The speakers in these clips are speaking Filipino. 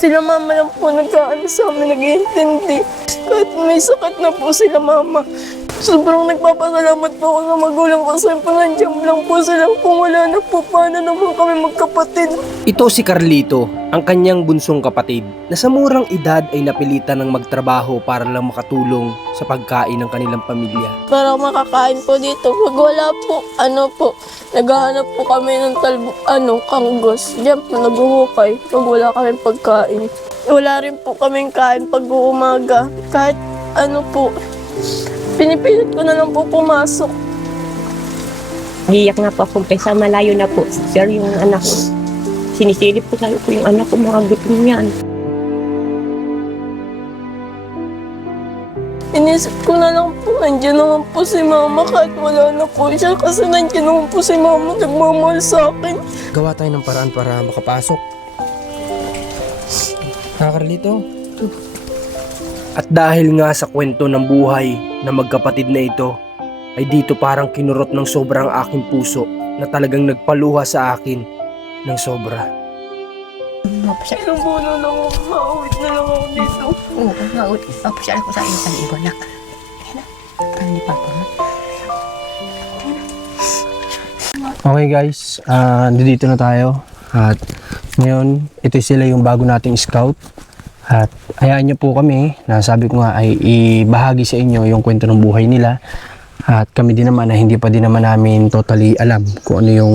Sila mama lang po nag-aano sa amin, nag-iintindi. Kahit may sakit na po sila mama. Sobrang nagpapasalamat po ako sa magulang ko. Kasi po nandiyan lang po sila. Kung wala na po, paano naman kami magkapatid? Ito si Carlito, ang kanyang bunsong kapatid, na sa murang edad ay napilitan ng magtrabaho para lang makatulong sa pagkain ng kanilang pamilya. Para makakain po dito. Pag wala po, naghahanap po kami ng kanggos. Diyan po naghuhukay pag wala kami pagkain. Wala rin po kaming kain pag umaga. Kahit pinipilit ko na lang po pumasok. Iyak na po ako kaysa malayo na po. Sir, yung anak ko. Sinisilip ko sa'yo po yung anak ko, mga gutom yan. Inisip ko na lang po, nandiyan naman po si mama kahit wala na po siya. Kasi nandiyan naman po si mama, nagmamahal sa akin. Gawa tayo ng paraan para makapasok. Carlito. At dahil nga sa kwento ng buhay na magkapatid na ito, ay dito parang kinurot ng sobrang aking puso na talagang nagpaluha sa akin ng sobra. Nabuno lang ako, maawit na lang ako dito. Oo, maawit. Papasyal ko sa iyo sa libo, anak. Ano ni Papa mo? Okay guys, dito na tayo. At ngayon, ito sila yung bago nating scout. At hayaan nyo po kami, na sabi ko nga ay ibahagi sa inyo yung kwento ng buhay nila. At kami din naman na hindi pa din naman namin totally alam kung ano yung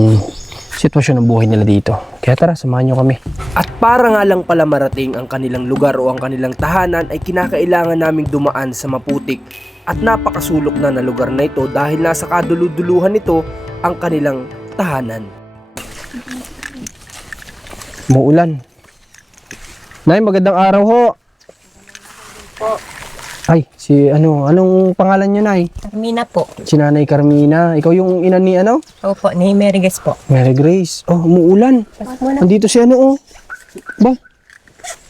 sitwasyon ng buhay nila dito. Kaya tara, samahan nyo kami. At para nga lang pala marating ang kanilang lugar o ang kanilang tahanan ay kinakailangan naming dumaan sa maputik at napakasulok na lugar na ito dahil nasa kaduluduluhan nito ang kanilang tahanan. Muulan. Nay, magandang araw ho. Po. Ay, anong pangalan nyo, Nay? Carmina po. Si Nanay Carmina. Ikaw yung ina ni Opo, ni Meriges po. Mary Grace. Oh, umuulan. Nandito si Ba?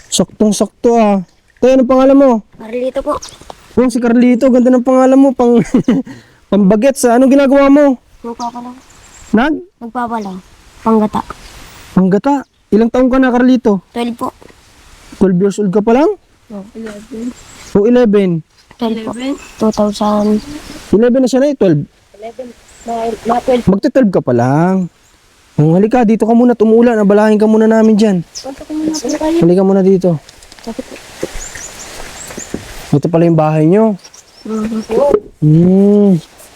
Saktong-sakto ah. Tayo, anong pangalan mo? Carlito po. Oh, si Carlito. Ganda ng pangalan mo. Pambagets ah. Anong ginagawa mo? Magpapalang. Nagpapalang. Panggata. Panggata. Ilang taong ka na, Carlito? 12 po. 12 years old ka pa lang? Oh, 11. O 11? 12 po. 2000. 11 na siya na 12. 11. Mga 12. Magte-12 ka pa lang. Halika, dito ka muna. Tumulan. Abalahin ka muna namin dyan. Halika muna dito. Ito pala yung bahay nyo.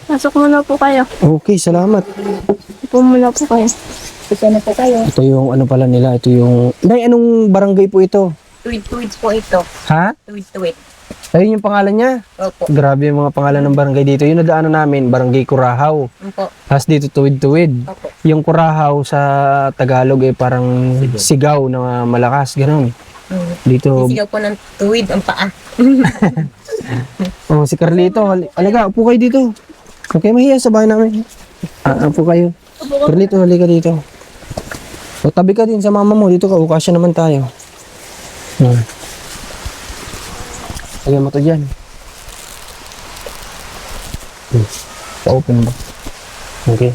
Pasok muna po kayo. Okay, salamat. Upo muna po kayo. Ito na po kayo. Ito yung ano pala nila. Ito yung... Nay, anong barangay po ito? Tuwid-tuwid po ito. Ha? Tuwid-tuwid. Ayun yung pangalan niya. Opo. Grabe yung mga pangalan ng barangay dito. Yung nadaanan namin, Barangay Curahaw. Opo. Tapos dito Tuwid-Tuwid. Opo. Yung Curahaw sa Tagalog ay parang sigaw na malakas, gano'n. Dito, Sisigaw po ng tuwid ang paa. oh, si Carlito, halika, upo kayo dito. Okay, mahiya sa bahay namin. Upo kayo. Carlito, halika dito. O, tabi ka din sa mama mo, dito ka, ukasya naman tayo. Lagyan mo to dyan. Pa-open ba? Okay.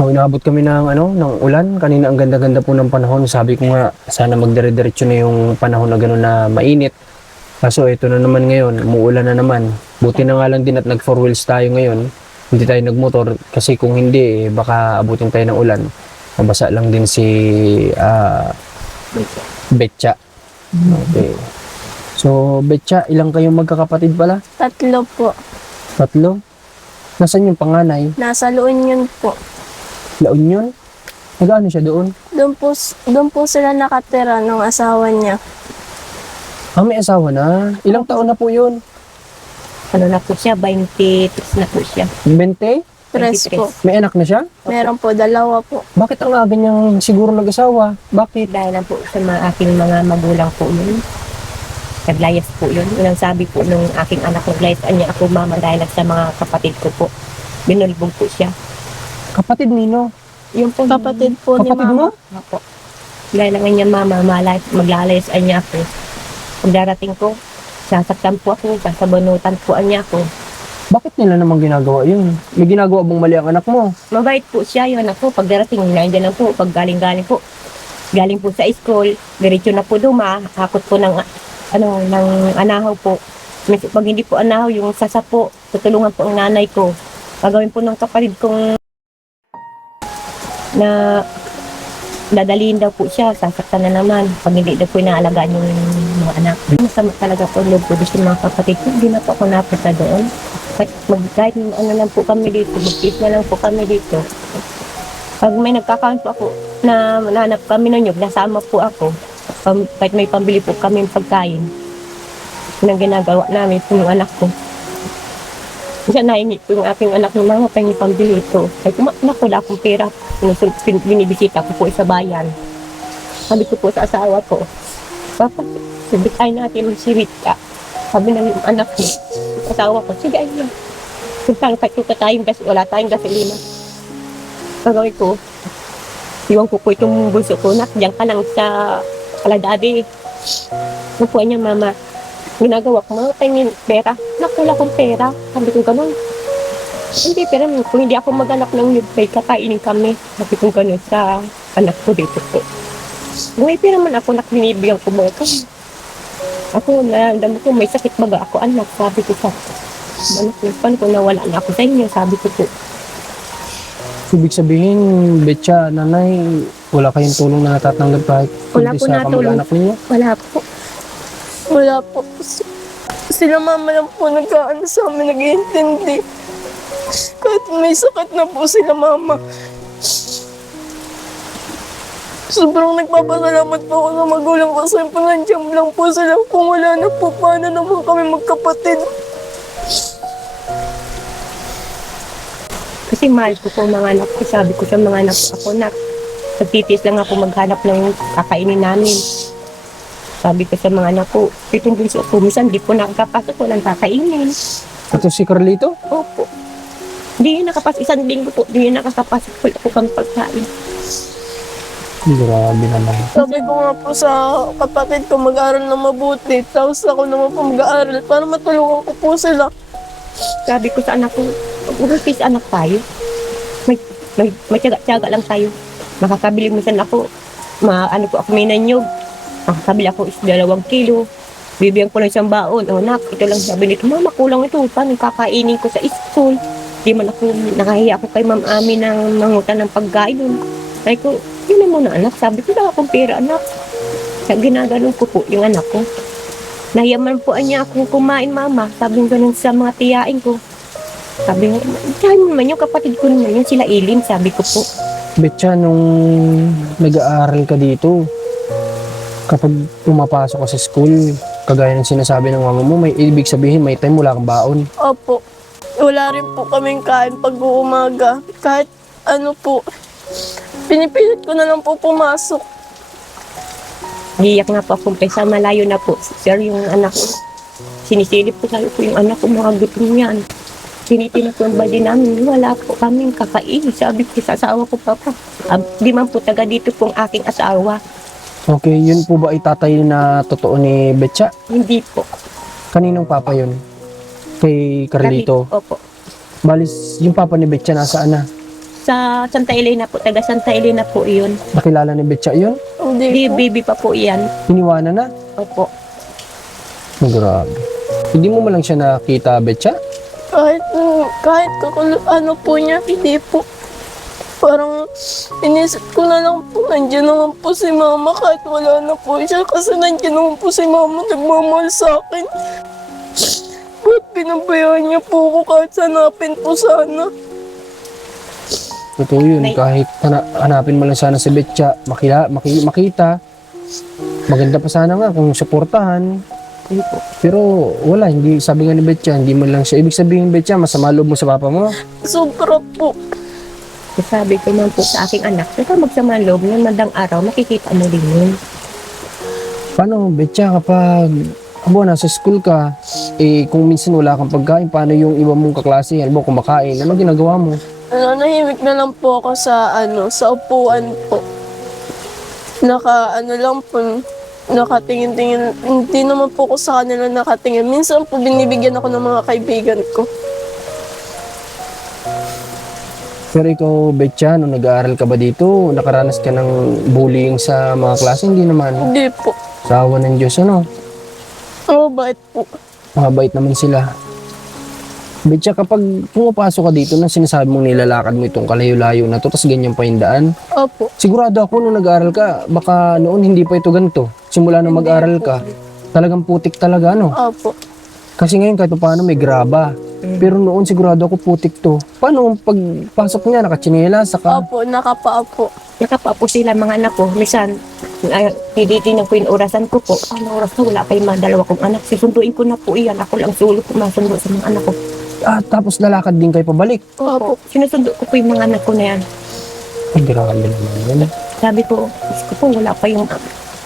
So, inaabot kami ng ulan. Kanina ang ganda-ganda po ng panahon. Sabi ko nga, sana magdire-diretso na yung panahon na gano'n na mainit. Kaso ito na naman ngayon, umuulan na naman. Buti na nga lang din at nag 4 wheels tayo ngayon. Hindi tayo nagmotor kasi kung hindi, baka abutin tayo ng ulan. Mabasa lang din si Betcha. Okay. So, Betcha, ilang kayong magkakapatid pala? 3 po. 3? Nasaan yung panganay? Nasa La Union po. La Union? Nag-ano siya doon? Doon po sila nakatira ng asawa niya. May asawa na. Ilang taon na po yun? Ano na po siya? 23 na po siya. 20? 3 po. May anak na siya? Meron po, 2 po. Bakit ang aga niyang siguro nag-asawa? Bakit? Dahil lang po sa aking mga magulang po yun. Naglayas po yun. Unang sabi po nung aking anak, naglayas niya ako mama dahil sa mga kapatid ko po. Binulbog po siya. Kapatid nino? Yung po. Kapatid po ni Kapatid mo? mama. Opo. Dahil lang niya mama, maglalayas niya ako. Pag darating ko, sasaktan po ako, sasabunutan po niya ako. Bakit nila naman ginagawa yun? May ginagawa bang mali ang anak mo? Mabait po siya yun ako. Pag darating, nandiyan lang po. Pag galing-galing po, galing po sa school, diretso na po hakot po ng, ng anahaw po. Minsan, pag hindi po anahaw, yung sasa po, tutulungan po ang nanay ko. Gagawin po ng kapatid kong na dadalihin daw po siya, sasaktan na naman. Pag hindi daw po inaalagaan yung mga anak. Masama talaga po ang loob ko doon sa mga kapatid ko. Hindi na po ako napunta doon. Kahit ano lang po kami dito, mag-kiss na lang po kami dito. Pag may nagkakaroon po ako na nanap kami ng nyug, nasama po ako. Kahit may pambili po kami ng pagkain. Yun ang ginagawa namin po yung anak ko. Kasi nahingi po yung aking anak ng mga pahingin pambili ito. Kahit kumanak wala akong pera. Binibisita ko po sa bayan. Sabi ko po sa asawa ko, Papa, sabitay natin magsirit ka. Sabi ng anak ko, asawa ko, sige ay na. Kung saan tayong gas, wala tayong gasolina. Pagawin ko, iwan ko po itong bulso ko, nak, diyan ka lang sa kaladadi. Napuan niya, mama, ginagawa ko, mga tingin pera. Nak, wala akong pera. Sabi ko, ganun. Hindi, pero kung hindi ako mag-anak ng yugpay, kakainin kami. Sabi ko ganun sa anak ko dito po. May pera man ako, nak, binibigyan ko mga kami. Ako, naramdaman ko, may sakit baga ako, anak. Sabi ko sa anak ko, paano ko nawala na ako sa inyo, sabi ko po. Ibig sabihin, Betcha, nanay, wala kayong tulong na natatanggap kahit Wala hindi po sa natulong. kamag-anak ninyo? Wala po. Wala po. Sila mama lang po nagkaano sa amin, nag-iintindi. Kahit may sakit na po sila mama. Sobrang nagpapasalamat po ako sa magulang ko. Kasi po nandiyan lang po sila. Kung wala na po, paano naman kami magkapatid? Kasi mahal ko po mga anak ko. Sabi ko sa mga anak ko, ako nak, nagtitiis lang ako maghanap ng kakainin namin. Sabi ko sa mga anak ko, itong bunso ko, minsan di po nakakapasok, walang kakainin. Ito si Carlito? Opo. Di yun nakapasok, isang linggo po, di yun nakakapasok, wala po kang pagkain. Grabe naman. Sabi ko nga po sa kapatid ko, mag-aaral na mabuti. Tapos ako naman po mag-aaral para matulungan ko po sila. Sabi ko sa anak ko, mag-upis anak tayo. May tiyaga-tiyaga lang tayo. Makakabili mo sana ako, ano po ako may nanyog. Makakabili ako is 2 kilo. Bibigyan ko lang isang baon. O nak, ito lang sabi nito, mama, kulang ito. Paano kakainin ko sa school? Di man ako, nakahiya ako kay Ma'am Ami ng mangutan ng pagkain. Sabi ko, yun na muna anak. Sabi ko, wala akong pera anak. Ginaganon ko po yung anak ko. Nahiyaman po niya akong kumain, mama. Sabi ko ganun sa mga tiyain ko. Sabi ko, tiyahin mo naman yung kapatid ko naman yun, sila Ilim, sabi ko po. Betcha, nung nag-aaral ka dito, kapag pumapasok ka sa school, kagaya ng sinasabi ng mama mo, may ibig sabihin may time wala kang baon. Opo. Wala rin po kaming kain pag uumaga. Kahit ano po, pinipilit ko na lang po pumasok. Giyak nga po akong pesa, malayo na po. Sir, yung anak ko, sinisilip po sabi ko yung anak ko, mga gutom yan. Tinitin po ang body namin, wala po kaming kakain. Sabi ko sa asawa ko, Papa, di man po taga dito po ang aking asawa. Okay, yun po ba itatay na totoo ni Betcha? Hindi po. Kaninong papa yun? Kay Carlito? Opo. Balis, yung papa ni Betcha nasaan na? Sa Santa Elena po, taga Santa Elena po iyon. Nakilala ni Betcha yun? Hindi, Hindi po. baby pa po iyan. Iniwanan na? Opo. Grabe. Hindi mo man lang siya nakita, Betcha? Kahit ano po niya, hindi po. Parang inisip ko na lang po, nandiyan naman po si mama kahit wala na po siya. Kasi nandiyan naman po si mama, nagmamahal sa akin. Ba't pinabayaan niya po ako kahit sanapin po sana? Totoo yun, kahit hanapin mo lang sana si Betcha, makita. Maganda pa sana nga kung suportahan. Yun po. Pero wala, hindi, sabi nga ni Betcha, hindi mo lang siya. Ibig sabihin, Betcha, masama loob mo sa papa mo. Sobra po. Sabi ko naman po sa aking anak, kaya magsama loob ng mandang araw, makikita mo din yun. Paano, Betcha, kapag nasa school ka, kung minsan wala kang pagkain, paano yung iba mong kaklase, halimbawa kumakain, ano ginagawa mo? Nahimik na lang po ako sa upuan po. Lang po, nakatingin-tingin. Hindi naman po ako sa kanila nakatingin. Minsan po binibigyan ako ng mga kaibigan ko. Pero ikaw, Betcha, nung nag-aaral ka ba dito, nakaranas ka ng bullying sa mga klase? Hindi naman. Hindi po. Sa awa ng Diyos, ano? Mabait po. Mabait naman sila. Betcha, kapag pumapasok ka dito na sinasabi mong nilalakad mo itong kalayo-layo na to, tapos ganyan pa yung daan, Opo. sigurado ako nung nag-aaral ka, baka noon hindi pa ito ganito. Simula nung mag-aaral ka, talagang putik talaga, ano? Opo. Kasi ngayon kahit paano may graba. Pero noon sigurado ako putik to. Paano pagpasok niya, nakatsinelas, saka... Opo, nakapaa po. Nakapa po sila mga anak ko. Minsan, tinitingnan ko yung orasan ko po. Ano oras na, wala pa yung mga dalawa kong anak. Sisunduin ko na po iyan. Ako lang sulot ko masundo sa mga anak ko. Tapos lalakad din kayo pabalik. Opo. Sinusundo ko po yung mga anak ko na yan. Ay, grabe naman yan. Sabi ko, Diyos ko po, wala pa yung...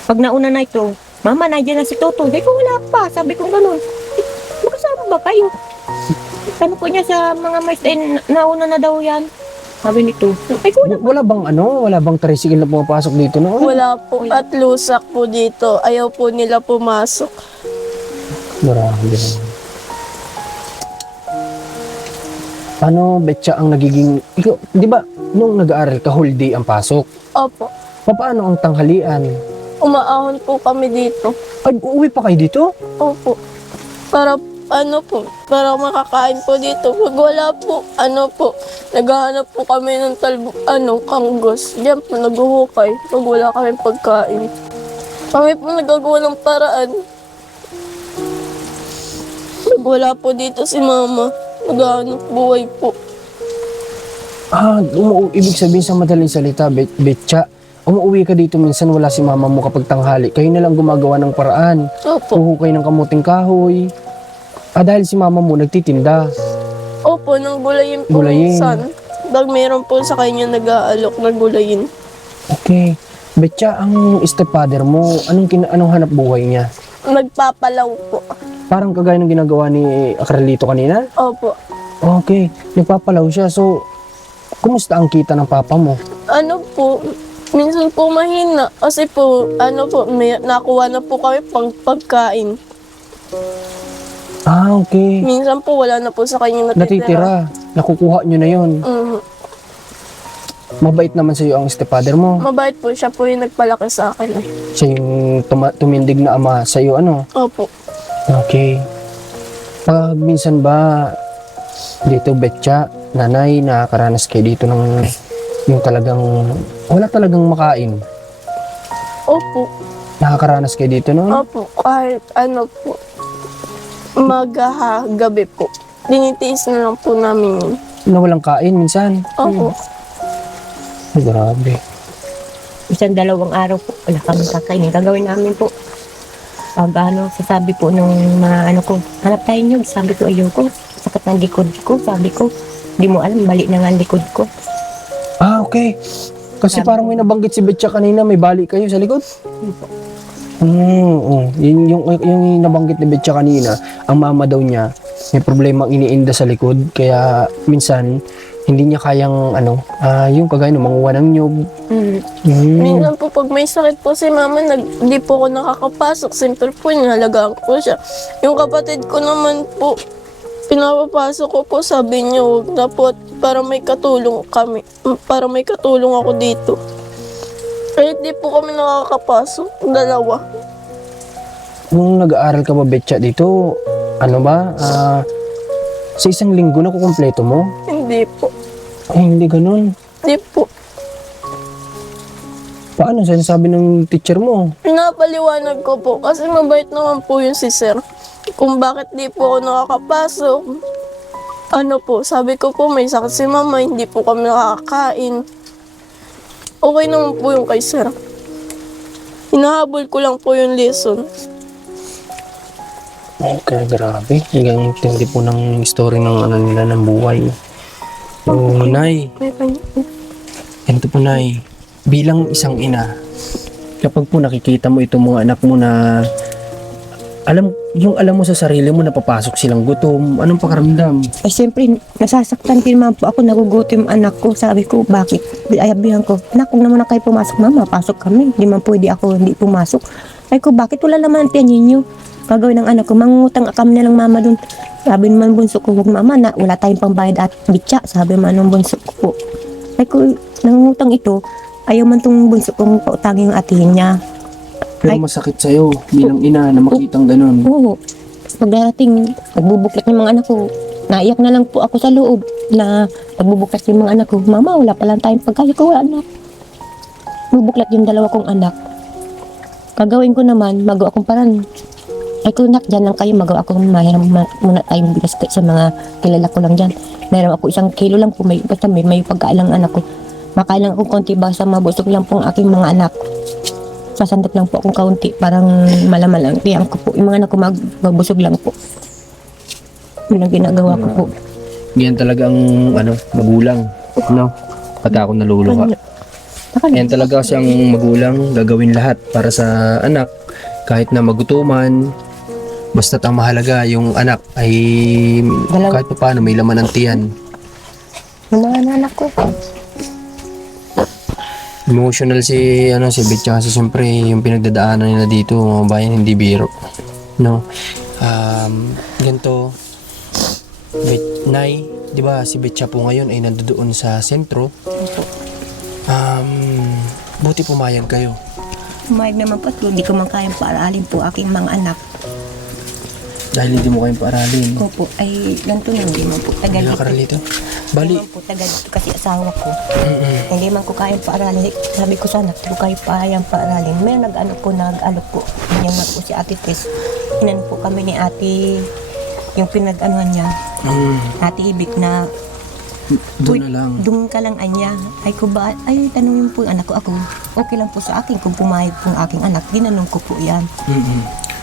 Pag nauna na ito, Mama, nandiyan na si Toto. Sabi ko, wala pa. Sabi ko, ganun. Magkasama ba kayo? Tanong ko niya sa mga mais, nauna na daw yan. Sabi nito, ay ko Wala bang tricycle na pumapasok dito noon? Wala po. At lusak po dito. Ayaw po nila pumasok. Grabe naman. Ano, Betcha, ang nagiging... Ikaw, di ba, nung nag-aaral ka, whole day ang pasok? Opo. Paano ang tanghalian? Umaahon po kami dito. Ay, uuwi pa kayo dito? Opo. Para para makakain po dito. Pag wala po, naghahanap po kami ng kanggos. Diyan po naghuhukay pag wala kami pagkain. Kami po nagagawa ng paraan. Pag wala po dito si Mama, naghahanap buhay po. Ibig sabihin sa madaling salita, Betcha, umuwi ka dito minsan wala si mama mo kapag tanghali. Kayo na lang gumagawa ng paraan. Opo. Huhukay ng kamuting kahoy. Dahil si mama mo nagtitinda. Opo, nang gulayin po Gulayin. minsan. Pag mayroon po sa kanya nag-aalok na gulayin. Okay. Betcha, ang stepfather mo, anong hanap buhay niya? Nagpapalaw po. Parang kagaya ng ginagawa ni Carlito kanina? Opo. Okay. Nagpapalaw siya. So, kumusta ang kita ng papa mo? Minsan po mahina. Kasi po, may nakuha na po kami pagkain. Okay. Minsan po wala na po sa kanya natitira. Natitira. Nakukuha nyo na yon. Mabait naman sa iyo ang stepfather mo. Mabait po. Siya po yung nagpalaki sa akin. Siya yung tumindig na ama sa iyo, ano? Opo. Okay. Pag minsan ba dito, Betcha, nanay, nakakaranas kayo dito ng yung talagang wala talagang makain? Opo. Nakakaranas kayo dito, no? Opo. Kahit po. Gabi po. Dinitiis na lang po namin yun. Na walang kain minsan? Opo. Ay, grabe. isang dalawang araw po, wala kami kakainin. Gagawin namin po. Pag sasabi po nung mga ko, hanap tayo nyo. Sabi ko, ayoko. Sakit ng likod ko. Sabi ko, di mo alam, balik na nga ang likod ko. Okay. Kasi parang may nabanggit si Betcha kanina, may bali kayo sa likod? Yung nabanggit ni Betcha kanina, ang mama daw niya, may problema iniinda sa likod, kaya minsan, hindi niya kayang, yung kagaya ng manguha ng nyug. Minsan po, pag may sakit po si Mama, hindi po ako nakakapasok. Simple po, nahalagaan ko siya. Yung kapatid ko naman po, pinapapasok ko po, sabi niya, huwag na po, para may katulong kami. Para may katulong ako dito. Kahit di po kami nakakapasok, dalawa. Nung nag-aaral ka ba, Betcha, dito, sa isang linggo na kukumpleto mo? Hindi po. Ay, hindi ganun. Hindi po. Paano sinasabi ng teacher mo? Pinapaliwanag ko po, kasi mabait naman po yung si Sir. Kung bakit di po ako nakakapasok. Sabi ko po, may sakit si Mama, hindi po kami nakakain. Okay naman po yung kay Sir. Hinahabol ko lang po yung lesson. Okay, grabe. Hanggang tindi po ng story ng nila ng buhay. So, Nay, ganito po, Nay. Bilang isang ina, kapag po nakikita mo itong mga anak mo na alam mo sa sarili mo na papasok silang gutom, anong pakaramdam? Ay, siyempre, nasasaktan din naman po ako, nagugutom yung anak ko. Sabi ko, bakit? Ayabihan ko, anak, kung naman na kayo pumasok, Mama, pasok kami. Hindi man pwede ako hindi pumasok. Ay ko, bakit wala naman ang tiyan ninyo? Gagawin ng anak ko, mangungutang kami na lang, Mama, dun. Sabi naman bunso ko, huwag mama na wala tayong pambayad at bitya. Sabi man ng bunso ko po. Ay ko, nangungutang ito, ayaw man tong bunso kong pautangin yung atihin niya. Pero Ay. masakit sa'yo bilang ina na makitang ganun. Oo. Pagdating, nagbubuklat yung mga anak ko. Naiyak na lang po ako sa loob na nagbubuklat yung mga anak ko. Mama, wala pa lang tayong pagkaya ko, anak. Bubuklat yung dalawa kong anak. Kagawin ko naman, magawa akong parang. Ay ko, nak, dyan lang kayo, magawa akong mahiram muna tayong bigas sa mga kilala ko lang dyan. Meron ako 1 kilo lang po, basta may pagkain lang anak ko. Makain lang akong konti basta mabusog lang po ang aking mga anak. Sasandot lang po akong kaunti, parang malaman lang. Tiyang ko po, yung mga anak ko magbusog lang po. Yun ang ginagawa ko po. Yan talaga ang magulang. No? Pati ako naluluha. Yan talaga siyang magulang, gagawin lahat para sa anak. Kahit na magutuman, basta't ang mahalaga yung anak ay kahit pa paano may laman ng tiyan. Yung mga anak ko. Emotional si Betcha kasi siyempre yung pinagdadaanan nila dito, mga bayan, hindi biro. No? Ganito, Nay, di ba si Betcha po ngayon ay nandoon sa sentro. Buti pumayag kayo. Pumayag naman po at hindi ko man kayang paaralin po aking mga anak. Dahil hindi mo kayong paaralin. Opo, ay ganito na, hindi man po tagal dito. Nakakaralito. Hindi Bali, man po tagal dito kasi asawa ko. Hindi man ko kayang paaralin. Sabi ko sana, hindi ko kayo kayang paaralin. May nag-alok po. Ganyan nga po si Ate Tess. Inan po kami ni Ate, yung pinag-anuhan niya. Ate Ibig na, doon na lang. doon ka lang anya. Ay ko ba, ay tanungin po yung anak ko ako. Okay lang po sa akin kung pumayag po ang aking anak. Ginanong ko po yan.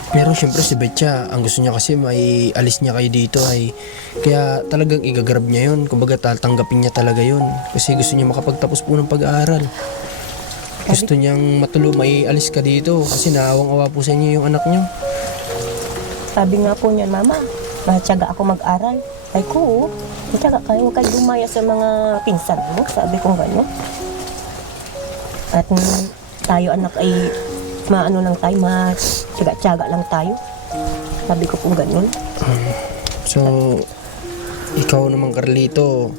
Pero syempre si Betcha, ang gusto niya kasi may alis niya kayo dito ay kaya talagang igagrab niya yun. Kumbaga tatanggapin niya talaga yun. Kasi gusto niya makapagtapos po ng pag-aaral. Gusto niyang may alis ka dito kasi naawang-awa po sa inyo yung anak niyo. Sabi nga po niya, Mama, matyaga ako mag-aral. Ay ko, matyaga kayo, huwag kayo dumaya sa mga pinsan mo. Sabi ko gano'n. At tayo anak ay maano lang tayo, matyaga-tyaga lang tayo. Sabi ko po gano'n. So, ikaw naman Carlito,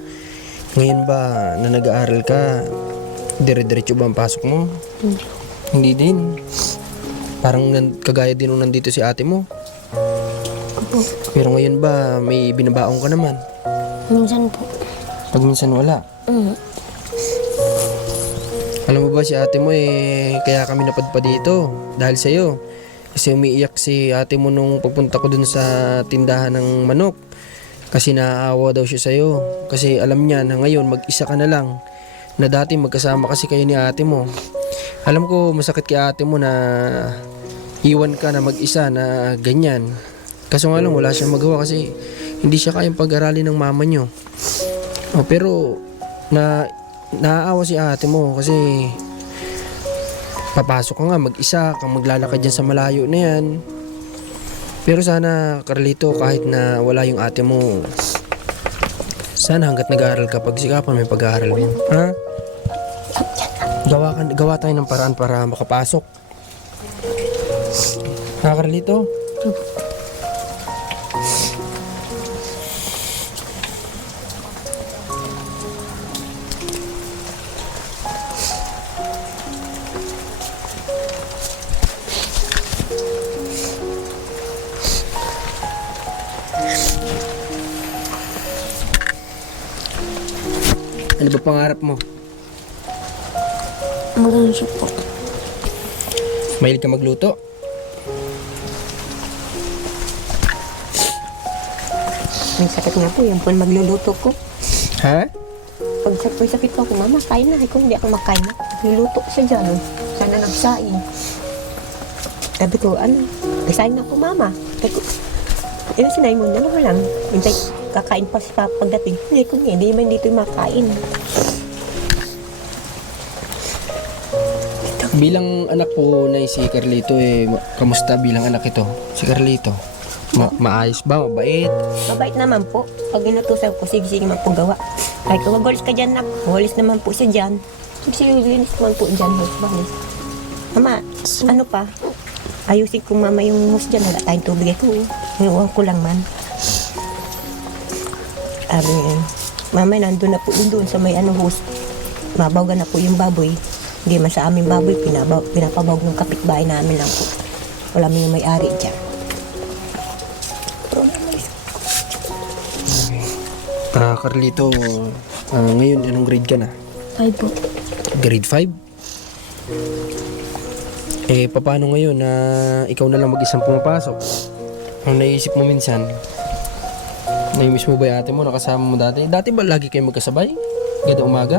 ngayon ba na nag-aaral ka, dire-diretso ba ang pasok mo? Hindi din. Parang kagaya din nung nandito si ate mo. Pero ngayon ba may binabaong ka naman? Minsan po. Pag minsan wala. Alam mo ba si ate mo kaya kami napadpa dito dahil sa'yo. Kasi umiiyak si ate mo nung pagpunta ko dun sa tindahan ng manok. Kasi naaawa daw siya sa'yo. Kasi alam niya na ngayon mag-isa ka na lang. Na dati magkasama kasi kayo ni ate mo. Alam ko masakit kay ate mo na iwan ka na mag-isa na ganyan. Kaso nga lang wala siyang magawa kasi hindi siya kayang pag-aralin ng mama niyo. Pero naaawa si ate mo kasi papasok ka nga mag-isa kang maglalakad dyan sa malayo na yan. Pero sana Carlito, kahit na wala yung ate mo, sana hanggat nag-aaral ka, pagsikapan may pag-aaral mo. Ha? Gawa tayo ng paraan para makapasok. Ha Carlito? Ano ba pangarap mo? Maganso po. Mahilig ka magluto? May sakit nga po, yan po ang magluluto ko. Ha? Pag may sakit ko ako, Mama, kain na. Kung hindi ako makain na, magluluto ko siya dyan. Sana nagsaing. Sabi ko, nagsaing na ako, Mama. Sabi ko, sinay mo na lang. Hintay, kakain pa si Papa pagdating. Hindi ko nga, hindi man dito makain. Bilang anak po na si Carlito kamusta bilang anak ito? Si Carlito. Maayos ba? Mabait? Mabait naman po. Pag inutusan ko, sige man po gawa. Ay, kung mag-walis ka dyan, nak. Walis naman po siya dyan. Sige, linis naman po dyan. Walis. Mama, ano pa? Ayusin ko, Mama, yung hose dyan. Wala tayong tubig ko. Inuwan ko lang man. Sabi niya, mamay nandun na po yun doon sa may host. Mabawgan na po yung baboy. Hindi man sa aming baboy, pinapabawag ng kapitbahay namin lang po. Wala mo yung may-ari dyan. Carlito, ngayon anong grade ka na? 5 po. Grade 5? Paano ngayon na ikaw na lang mag-isang pumapasok? Ang naisip mo minsan, naimiss mo ba yung ate mo, nakasama mo dati? Dati ba lagi kayo magkasabay? Gada umaga?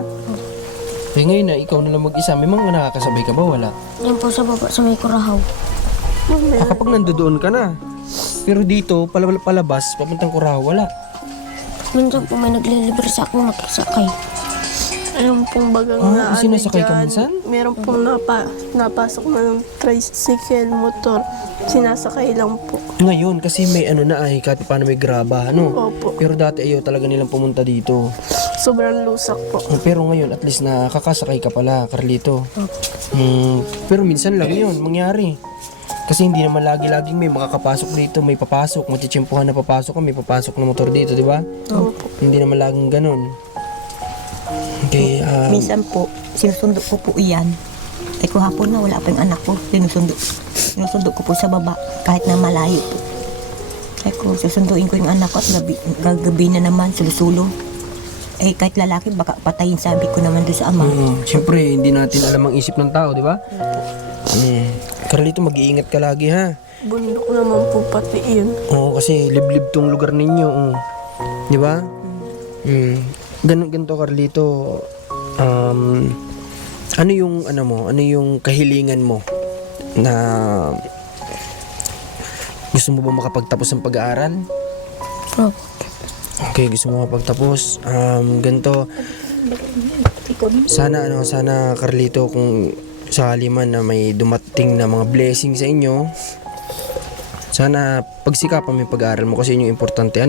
Ngayon na ikaw na lang mag-isa, may mga nakakasabay ka ba? Wala. Yan po sa baba sa may kurahaw. Kapag nandoon ka na. Pero dito, palabas, papuntang Curaçao, wala. Minsan po may naglilibre sa akin makisakay. Ayun pong bagang na sinasakay ka minsan? Meron pong napasok na ng tricycle, motor. Sinasakay lang po. Ngayon, kasi may na ay, kahit paano may graba, Opo. Pero dati ayaw talaga nilang pumunta dito. Sobrang lusak po. Pero ngayon, at least nakakasakay ka pala, Carlito. Pero minsan lang yun, mangyari. Kasi hindi naman lagi-laging may makakapasok dito, may papasok, matitsimpuhan na papasok ka, may papasok na motor dito, di ba? Opo. Hindi naman laging ganun. Okay, Minsan po, sinusundo ko po iyan. Kung hapon na wala pa yung anak ko, sinusundo ko po sa baba, kahit na malayo po. Kung susunduin ko yung anak ko at gagabi na naman, sulusulo. Kahit lalaki, baka patayin, sabi ko naman doon sa ama. Siyempre, hindi natin alam ang isip ng tao, di ba? Carlito, mag-iingat ka lagi, ha? Bundok naman po pati yun. Oo, kasi liblib tong lugar ninyo. Di ba? Ganito, Carlito. Ano yung kahilingan mo na gusto mo ba makapagtapos ng pag-aaral? Opo. Okay, gusto mo makapagtapos. Ganito. Sana Carlito, kung sakali man na may dumating na mga blessing sa inyo, sana pagsikapan mo yung pag-aaral mo kasi yun yung importante.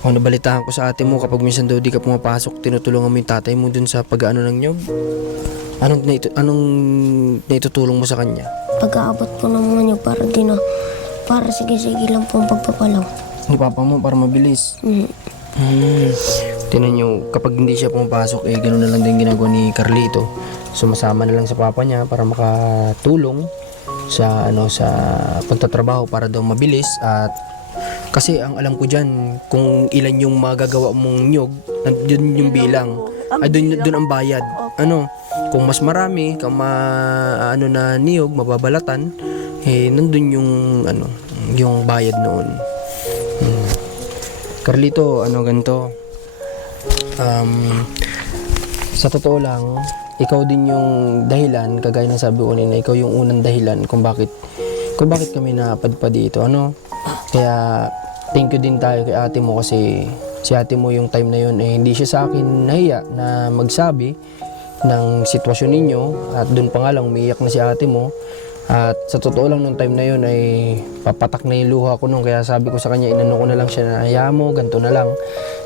Kung nabalitaan ko sa ate mo, kapag minsan daw di ka pumapasok, tinutulungan mo yung tatay mo dun sa pag-ano ng nyog. Anong naitutulong mo sa kanya? Pag-aabot po ng mga niyo para sige-sige lang po ang pagpapalaw. Ni papa mo para mabilis. Tinan nyo, kapag hindi siya pumapasok, gano'n na lang din ginagawa ni Carlito. Sumasama na lang sa papa niya para makatulong sa pagtatrabaho para daw mabilis. At kasi ang alam ko dyan, kung ilan yung magagawa mong nyog, doon yung bilang, doon ang bayad. Kung mas marami kang na niyog, mababalatan, nandun yung bayad noon. Carlito, ganito. Sa totoo lang, ikaw din yung dahilan, kagaya ng sabi ko na ikaw yung unang dahilan kung bakit kami napadpad dito. Kaya thank you din tayo kay ate mo kasi si ate mo yung time na yun hindi siya sa akin nahiya na magsabi ng sitwasyon ninyo at doon pa nga lang umiiyak na si ate mo. At sa totoo lang nung time na yun ay papatak na yung luha ko nung, kaya sabi ko sa kanya, inano ko na lang siya na hayaan mo, ganito na lang.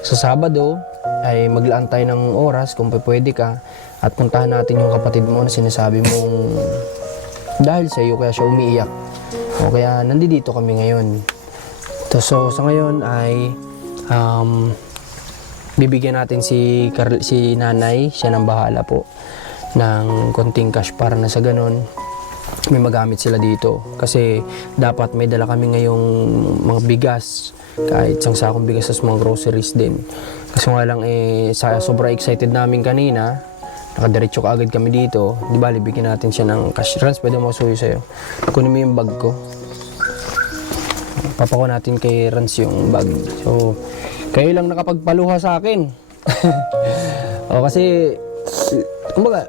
Sa Sabado ay maglaan tayo ng oras kung pwede ka at puntahan natin yung kapatid mo na sinasabi mong dahil sa iyo kaya siya umiiyak. O kaya nandito kami ngayon. So sa ngayon ay bibigyan natin si nanay, siya nang bahala po ng konting cash para na sa ganun may magamit sila dito. Kasi dapat may dala kami ngayong mga bigas, kahit isang sakong bigas sa mga groceries din. Kasi nga lang sobrang excited namin kanina, nakadiretso ka agad kami dito. Di ba, bigyan natin siya ng cash. Rans, pwede mo suyo sa'yo. Kunin mo yung bag ko. Papako natin kay Rans yung bag. So, kayo lang nakapagpaluha sa akin. Kasi, kumbaga,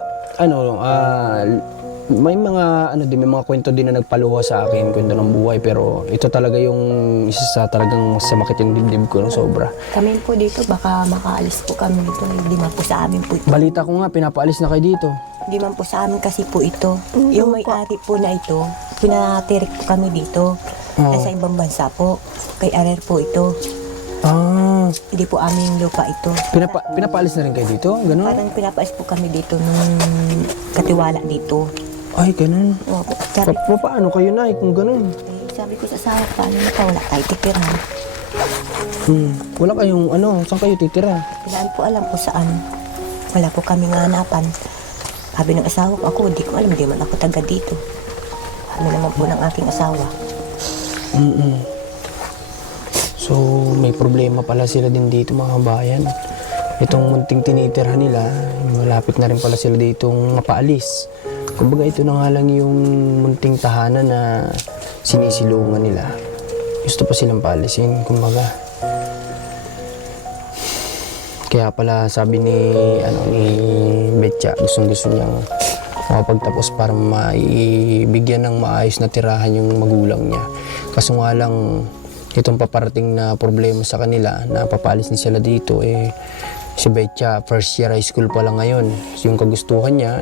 may mga may mga kwento din na nagpaluha sa akin, kwento ng buhay, pero ito talaga yung isa sa talagang masamakit yung dibdib ko ng sobra. Kami po dito, baka makaalis po kami dito. Hindi man po sa amin po ito. Balita ko nga, pinapaalis na kayo dito. Hindi man po sa amin kasi po ito. Yung may-ari po na ito, pinatirik po kami dito. Nasa ibang bansa po. Kay Arer po ito. Hindi po aming lupa ito. Pinapaalis na rin kayo dito? Ganun? Parang pinapaalis po kami dito nung katiwala dito. Ay, ganun. Opo. Paano kayo na kung ganun? Sabi ko sa asawa, paano na wala tayo tikiran. Wala kayong saan kayo titira? Kailangan po alam po saan. Wala po kami nga hanapan. Sabi ng asawa ko, ako, di ko alam, di man ako taga dito. Ano naman po ng aking asawa. So, may problema pala sila din dito mga bayan. Itong munting tinitirhan nila, malapit na rin pala sila ditong mapaalis. Kumbaga ito na nga lang yung munting tahanan na sinisilungan nila. Gusto pa silang paalisin, kumbaga. Kaya pala sabi ni Betcha, gustong-gusto niyang makapagtapos para maibigyan ng maayos na tirahan yung magulang niya. Kaso nga lang, itong paparating na problema sa kanila na papalis ni sila dito, si Betcha, first year high school pa lang ngayon. Yung kagustuhan niya,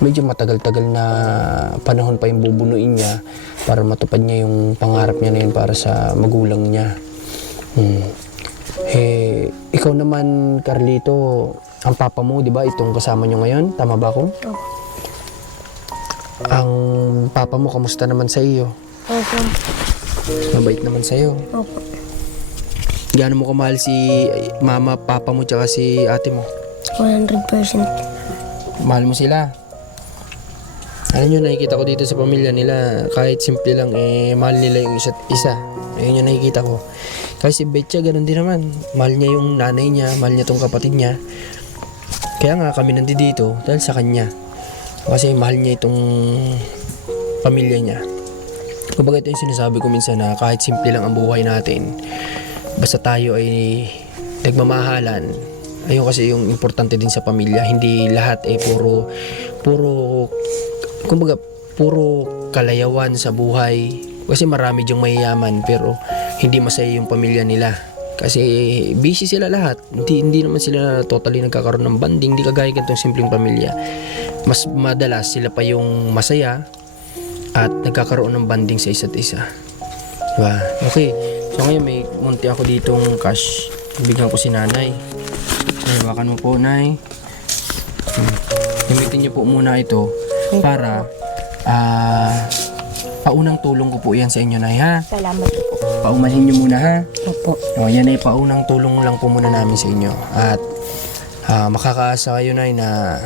medyo matagal-tagal na panahon pa yung bubunuin niya para matupad niya yung pangarap niya na yun para sa magulang niya. Ikaw naman, Carlito, ang papa mo, di ba, itong kasama niyo ngayon? Tama ba ako? Opo. Ang papa mo, kamusta naman sa iyo? Opo. Mabait naman sa iyo. Opo. Gaano mo kamahal si mama, papa mo, tsaka si ate mo? 100%. Mahal mo sila? Alam nyo, nakikita ko dito sa pamilya nila, kahit simple lang, mahal nila yung isa't isa. Ayun yung nakikita ko. Kasi si Betcha, ganun din naman. Mahal niya yung nanay niya, mahal niya tong kapatid niya. Kaya nga kami nandito dahil sa kanya. Kasi mahal niya itong pamilya niya. Kumbaga ito yung sinasabi ko minsan na kahit simple lang ang buhay natin, basta tayo ay nagmamahalan. Ayun kasi yung importante din sa pamilya. Hindi lahat puro kalayawan sa buhay. Kasi marami dyang mayayaman pero hindi masaya yung pamilya nila. Kasi busy sila lahat. Hindi naman sila totally nagkakaroon ng banding. Hindi kagaya ganitong simpleng pamilya. Mas madalas sila pa yung masaya at nagkakaroon ng banding sa isa't isa. Diba? Okay. So ngayon may munti ako ditong cash. Bigyan ko si nanay. Hawakan mo po, nay. Gamitin niyo po muna ito para paunang tulong ko po yan sa inyo, nay, ha? Salamat po. Paumanhin niyo muna, ha? Opo. O, yan ay paunang tulong lang po muna namin sa inyo. At makakaasa kayo, nay, na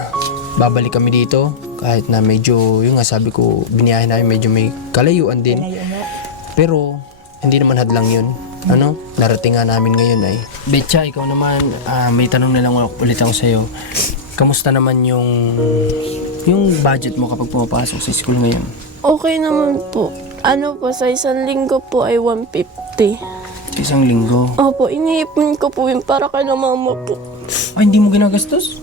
babalik kami dito. Kahit na medyo, yung nga sabi ko, biniyahin namin medyo may kalayuan din. Malayo nga. Pero, hindi naman hadlang yun. Narating nga namin ngayon ay. Betcha, ikaw naman, may tanong na lang ulit ako sa'yo. Kamusta naman yung budget mo kapag pumapasok sa school ngayon? Okay naman po. Ano po, sa isang linggo po ay 150. Isang linggo. Opo, iniipon ko po yun para kay na mama po. Ay, hindi mo ginagastos?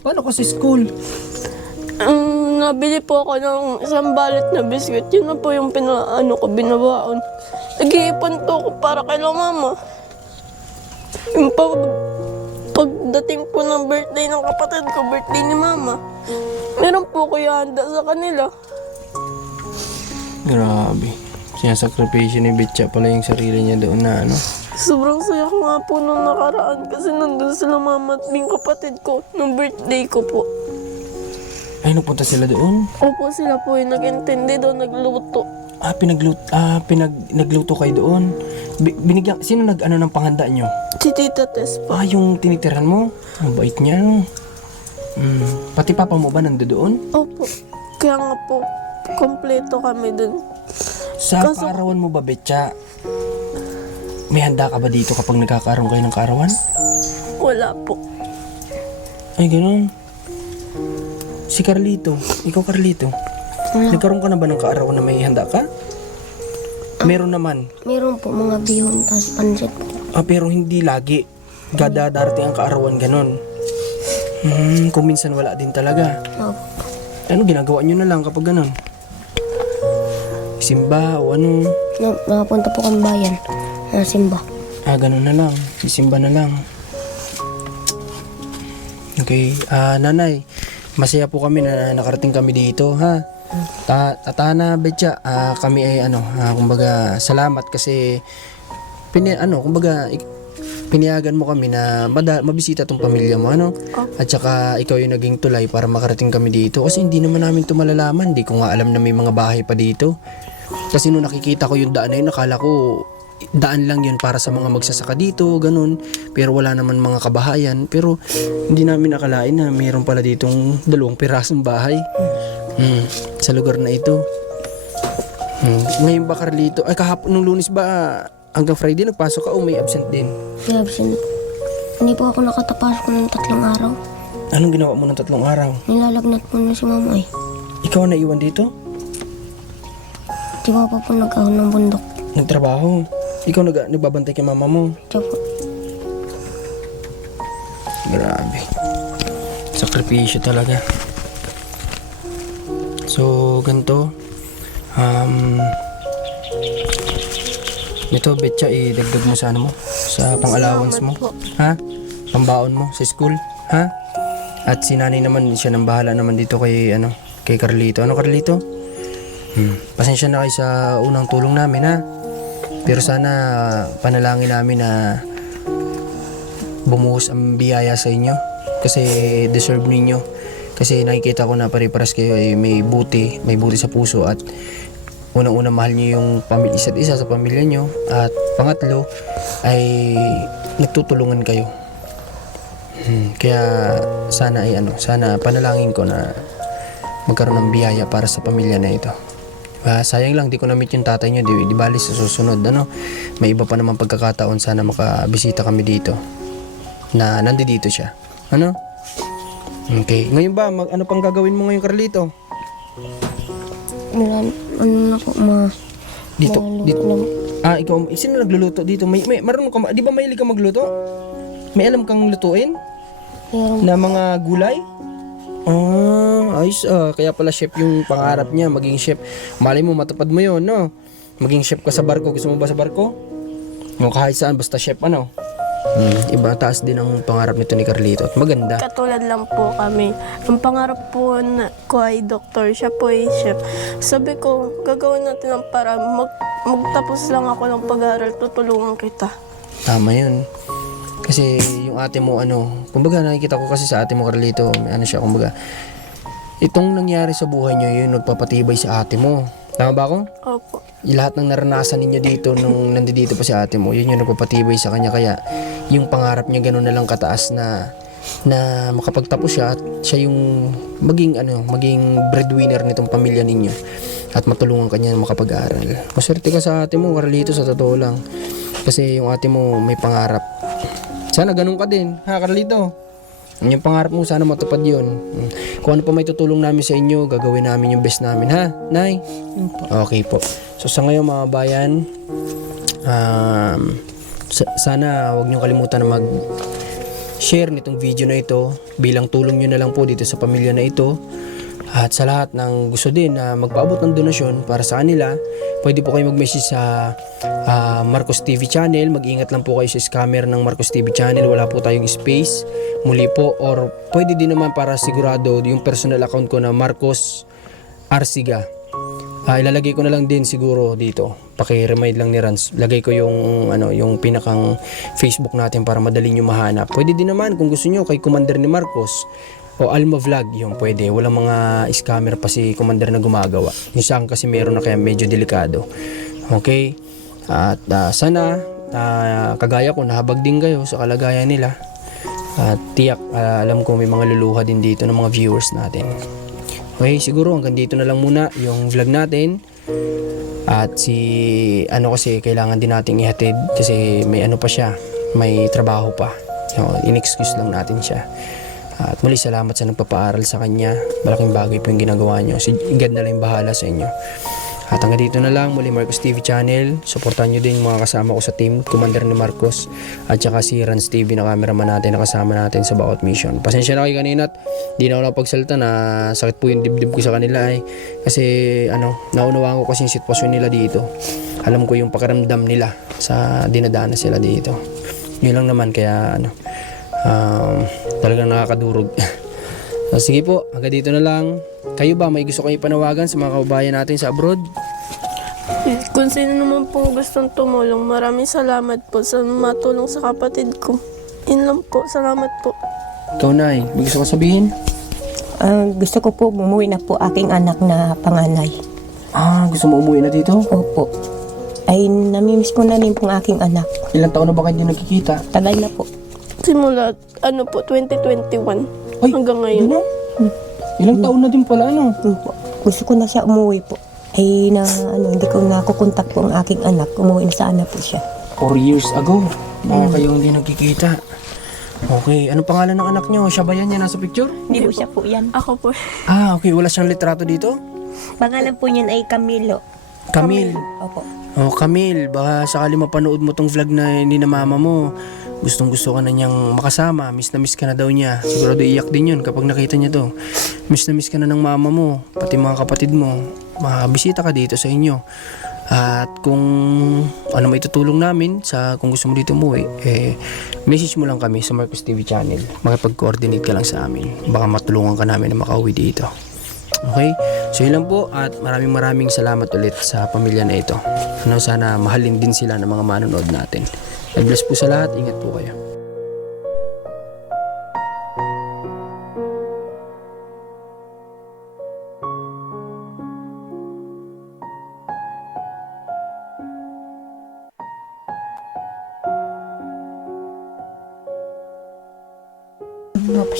Paano ka sa school? Nabili po ako ng isang balat na biscuit. Yun na po yung binabaon. Nag-iipon po ako para kay na mama. Yung pagdating po ng birthday ng kapatid ko, birthday ni mama, meron po ko handa sa kanila. Grabe. Sinasakripisyo ni Betcha pala yung sarili niya doon na Sobrang saya ko nga po nung nakaraan kasi nandun sila mama at yung kapatid ko nung birthday ko po. Ay, napunta sila doon? Opo, sila po yung nag-intindi doon, nagluto. Nagluto kayo doon? Sino ng panghanda nyo? Si Tita Tess po. Yung tinitirhan mo? Ang bait niya, Pati papa mo ba nandoon? Opo. Kaya nga po, kompleto kami doon. Sa kaarawan mo ba, Betcha? May handa ka ba dito kapag nagkakaroon kayo ng kaarawan? Wala po. Ay, ganun. Si Carlito. Ikaw, Carlito. Nagkaroon ka na ba ng kaarawan na may handa ka? Meron naman. Meron po mga bihon, tas pansit. Pero hindi lagi. Darating ang kaarawan, ganun. Kung minsan wala din talaga. Opo. Ano ginagawa nyo na lang kapag ganun? Simba o ano? Nakapunta po kang bayan. Simba. Ganun na lang. Sisimba na lang. Okay. Nanay, masaya po kami na nakarating kami dito, ha? Tatana, Betcha, kami ay kumbaga salamat kasi pinayagan mo kami na mabisita tong pamilya mo, At saka ikaw yung naging tulay para makarating kami dito kasi hindi naman namin ito malalaman. Hindi ko nga alam na may mga bahay pa dito. Kasi nung nakikita ko yung daan na yun, nakala ko daan lang yun para sa mga magsasaka dito, ganun. Pero wala naman mga kabahayan. Pero hindi namin akalain na mayroon pala ditong 2 pirasong bahay. Sa lugar na ito. Ngayon ba, Carlito? Ay, kahapon nung Lunes ba hanggang Friday nagpasok ka o may absent din? May absent. Hindi po ako nakatapasok ng 3 araw. Anong ginawa mo ng 3 araw? Nilalagnat po na si mama eh. Ikaw na iwan dito? Di ba po nag-ahon ng bundok? Nagtrabaho. Ikaw nagbabantay kay mama mo. Diyan po. Grabe. Sakripisyo talaga. So, ganito. Ito, Betcha, idagdag mo sa ano mo? Sa pang-allowance mo? Ha? Pambaon mo sa school? Ha? At si nanay naman, siya nang bahala naman dito kay, kay Carlito. Ano, Carlito? Pasensya na kayo sa unang tulong namin, ha? Pero sana panalangin namin na bumuhos ang biyaya sa inyo. Kasi deserve ninyo. Kasi nakikita ko na pare-paras kayo ay may buti sa puso. At unang-una mahal niyo yung isa't isa sa pamilya niyo. At pangatlo ay nagtutulungan kayo. Kaya sana sana panalangin ko na magkaroon ng biyaya para sa pamilya na ito. Sayang lang, di ko na-meet yung tatay niyo. Di bali sa susunod, may iba pa naman pagkakataon, sana makabisita kami dito. Na nandito siya. Ano? Okay. Ngayon ba, ano pang gagawin mo ngayon, Carlito? Ano na po, Dito. lang. Ikaw, sino nagluluto dito? Marunong ka, di ba mahilig ka magluto? May alam kang lutuin? Meron. Na mga gulay? Ayos. Kaya pala chef yung pangarap niya, maging chef. Malay mo, matupad mo yun, no? Maging chef ka sa barko. Gusto mo ba sa barko? Yung kahit saan, basta chef, Iba, taas din ang pangarap nito ni Carlito. At maganda. Katulad lang po kami. Ang pangarap po ko ay doktor, siya po ay chef. Sabi ko, gagawin natin ang para magtapos lang ako ng pag-aaral, tutulungan kita. Tama yun. Kasi yung ate mo, kumbaga nakikita ko kasi sa ate mo, Carlito, may siya, kumbaga, itong nangyari sa buhay niyo, yun nagpapatibay sa ate mo. Tama ba ako? Opo. Lahat ng naranasan ninyo dito nung nandito pa si ate mo, yun yung nagpapatibay sa kanya. Kaya yung pangarap niya gano'n na lang kataas na makapagtapos siya at siya yung maging breadwinner nitong pamilya ninyo at matulungan kanya na makapag-aral. Maswerte ka sa ate mo, Carlito, sa totoo lang. Kasi yung ate mo may pangarap. Sana ganun ka din, ha, Carlito? Yung pangarap mo, sana matupad yun. Kung ano pa may tutulong namin sa inyo, gagawin namin yung best namin, ha, Nay? Okay po. So sa ngayon, mga bayan, sana huwag niyo kalimutan na mag-share nitong video na ito bilang tulong niyo na lang po dito sa pamilya na ito. At sa lahat ng gusto din na magpaabot ng donasyon para sa kanila, pwede po kayo mag-message sa Marcos TV channel. Mag-ingat lang po kayo sa scammer ng Marcos TV channel. Wala po tayong space. Muli po, or pwede din naman para sigurado yung personal account ko na Marcos Arsiga. Ilalagay ko na lang din siguro dito. Paki-remind lang ni Rans. Lagay ko yung pinakang Facebook natin para madali nyo mahanap. Pwede din naman kung gusto nyo kay Commander ni Marcos o Alma Vlog, yung pwede. Walang mga scammer pa si Commander na gumagawa. Yung saan kasi meron na kaya medyo delikado. Okay? At sana kagaya ko, nahabag din kayo sa kalagayan nila. At tiyak, alam ko may mga luluha din dito ng mga viewers natin. Okay, siguro hanggang dito na lang muna yung vlog natin. At kasi kailangan din nating ihatid kasi may pa siya, may trabaho pa. In-excuse lang natin siya. At muli salamat sa nagpapaaral sa kanya. Malaking bagay po yung ginagawa nyo. Si God na lang yung bahala sa inyo. At hanggang dito na lang, muli Marcos TV channel. Suportahan nyo din mga kasama ko sa team, Commander ni Marcos at saka si Rans TV na cameraman natin na kasama natin sa bawat mission. Pasensya na kayo kanina at di na ako napagsalita na sakit po yung dibdib ko sa kanila kasi naunawaan ko kasi yung sitwasyon nila dito. Alam ko yung pakiramdam nila sa dinadaanan sila dito. Yun lang naman kaya talagang nakakadurog. So, sige po, hanggang dito na lang. Kayo ba, may gusto kayo panawagan sa mga kababayan natin sa abroad? Kung sino naman po gustong tumulong, maraming salamat po sa matulong sa kapatid ko. Yun lang po, salamat po. Ikaw, Nay, may gusto ka sabihin? Gusto ko po umuwi na po aking anak na panganay. Gusto mo umuwi na dito? Opo. ay namimiss ko na rin pong aking anak. Ilang taon na ba kayo hindi nagkikita? Tagal na po. Simula, 2021 Ay, hanggang ngayon. Ano? Ilang taon na din pala, ano? Po. Gusto ko na siya umuwi po. Ay hindi ko nakukontak po ang aking anak. Umuwi na sana po siya. 4 years ago. Baka kayo hindi nagkikita. Okay, anong pangalan ng anak nyo? Siya ba yan nasa picture? Hindi po siya po yan. Ako po. Ah, okay. Wala siyang litrato dito? Pangalan po niyan ay Camilo. Camille. Opo. Oh, Camille, baka sakali mapanood mo tong vlog na ni na mama mo. Gustong gusto ka na niyang makasama. Miss na miss ka na daw niya. Sigurado iyak din yun kapag nakita niya to. Miss na miss ka na ng mama mo. Pati mga kapatid mo. Makabisita ka dito sa inyo. At kung ano may tutulong namin sa kung gusto mo dito umuwi, message mo lang kami sa Marcos TV channel. Makipag-coordinate ka lang sa amin. Baka matulungan ka namin na makauwi dito. Okay? So yun lang po at maraming salamat ulit sa pamilya na ito. Sana mahalin din sila ng mga manonood natin. God bless po sa lahat. Ingat po kayo.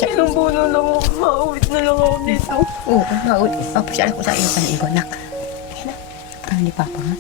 Ilang buwan na lang ako, maawit na lang ako dito. Oo, mauwi. Papasyal ako sa iyo kanina, anak. Kaya na. Parang ni Papa, ha?